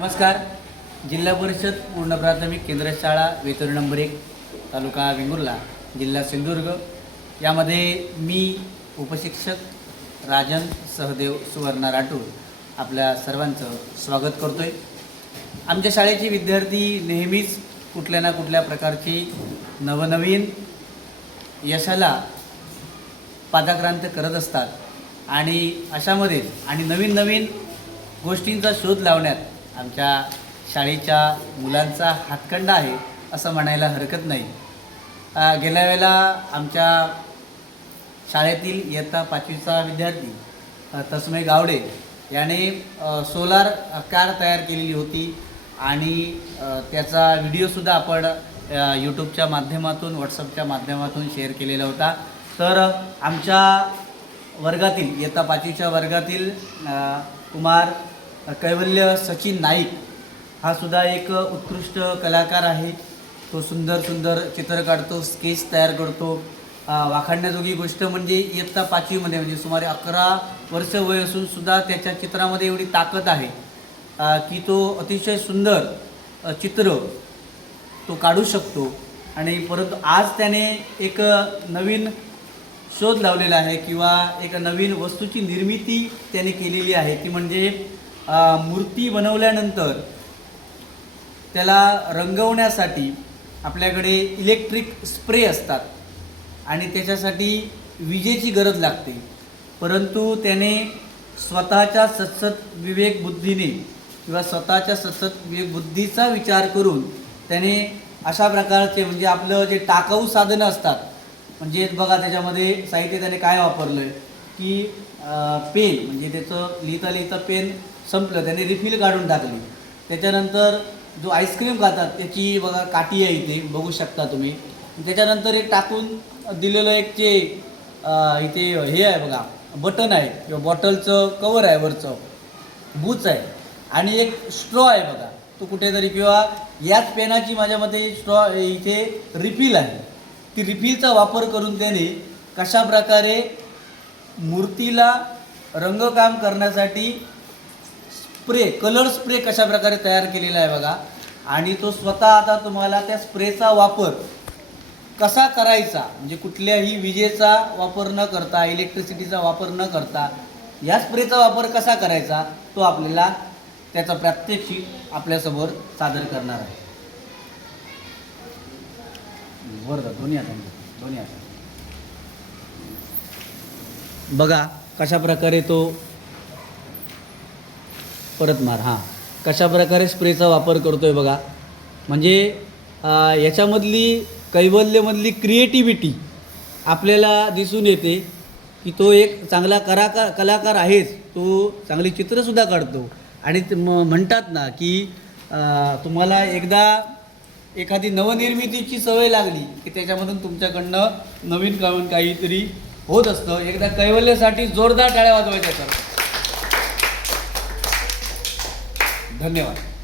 नमस्कार. जिल्हा परिषद पूर्ण प्राथमिक केंद्र शाळा वेतूर नंबर एक तालुका वेंगुर्ला जिल्हा सिंधुदुर्ग. यामध्ये मी उपशिक्षक राजन सहदेव सुवर्णा राठोड आपल्या सर्वांचं स्वागत करतो आहे आमच्या शाळेचे विद्यार्थी नेहमीच कुठल्या ना कुठल्या प्रकारची नवनवीन यशाला पादाक्रांत करत असतात. आणि अशामध्ये आणि नवीन नवीन गोष्टींचा शोध लावण्यात आमच्या शाळेच्या मुलांचा हातखंडा आहे असं म्हणायला हरकत नाही. गेल्या वेळेला आमच्या शाळेतील इयत्ता पाचवीचा विद्यार्थी तस्मय गावडे याने सोलार कार तयार केलेली होती आणि त्याचा व्हिडिओसुद्धा आपण यूट्यूबच्या माध्यमातून व्हॉट्सअपच्या माध्यमातून शेअर केलेला होता. तर आमच्या वर्गातील इयत्ता पाचवीच्या वर्गातील कुमार कैवल्य सचिन नाईक हा सुद्धा एक उत्कृष्ट कलाकार आहे. तो सुंदर सुंदर चित्र काढतो स्केच तयार करतो. वाखाणण्याजोगी गोष्ट म्हणजे इयत्ता पाचवीमध्ये म्हणजे सुमारे अकरा वर्ष वय असून सुद्धा त्याच्या चित्रामध्ये एवढी ताकद आहे. की तो अतिशय सुंदर चित्र तो काढू शकतो. आणि परंतु आज त्याने एक नवीन शोध लावलेला आहे किंवा एक नवीन वस्तूची निर्मिती त्याने केलेली आहे. ती म्हणजे मूर्ती बनवल्यानंतर त्याला रंगवण्यासाठी आपल्याकडे इलेक्ट्रिक स्प्रे असतात आणि त्याच्यासाठी विजेची गरज लागते. परंतु त्याने स्वतःच्या सत्सत विवेक बुद्धीने किंवा स्वतःच्या सत्सत विवेक बुद्धीचा विचार करून त्याने अशा प्रकारचे म्हणजे आपलं जे टाकाऊ साधनं असतात म्हणजे बघा त्याच्यामध्ये साहित्य त्याने काय वापरलं आहे की पेन म्हणजे त्याचं लिहिता लिहिता पेन संपलं त्याने रिफिल काढून टाकली. त्याच्यानंतर जो आईस्क्रीम खातात त्याची बघा काठी आहे इथे बघू शकता तुम्ही. त्याच्यानंतर एक टाकून दिलेलं एक जे इथे हे आहे बघा बटन आहे किंवा बॉटलचं कवर आहे वरचं. बूच आहे. आणि एक स्ट्रॉ आहे बघा तो कुठेतरी किंवा याच पेनाची माझ्या मते स्ट्रॉ इथे रिफिल आहे. ती रिफिलचा वापर करून त्याने कशा प्रकारे मूर्तीला रंगकाम करण्यासाठी स्प्रे कलर स्प्रे कशा प्रकारे तयार केलेला आहे बघा. आणि तो स्वतः आता तुम्हाला त्या स्प्रेचा वापर कसा करायचा म्हणजे कुठल्याही विजेचा वापर न करता इलेक्ट्रिसिटीचा वापर न करता या स्प्रेचा वापर कसा करायचा तो आपल्याला त्याचा प्रात्यक्षिक आपल्यासमोर सादर करणार आहे. बरं दोन्ही हातांनी दोन्ही हातांनी. बघा कशा प्रकारे तो परत मार हां. कशा प्रकारे स्प्रेचा वापर करतो आहे बघा. म्हणजे याच्यामधली कैवल्यमधली क्रिएटिव्हिटी आपल्याला दिसून येते की तो एक चांगला कलाकार कलाकार आहेच. तो चांगली चित्रसुद्धा काढतो. आणि ते म- म्हणतात ना की तुम्हाला एकदा एखादी नवनिर्मितीची सवय लागली की त्याच्यामधून तुमच्याकडनं नवीन कामून काहीतरी होत असतं. एकदा कैवल्यसाठी जोरदार टाळ्या वाजवायच्या सर. धन्यवाद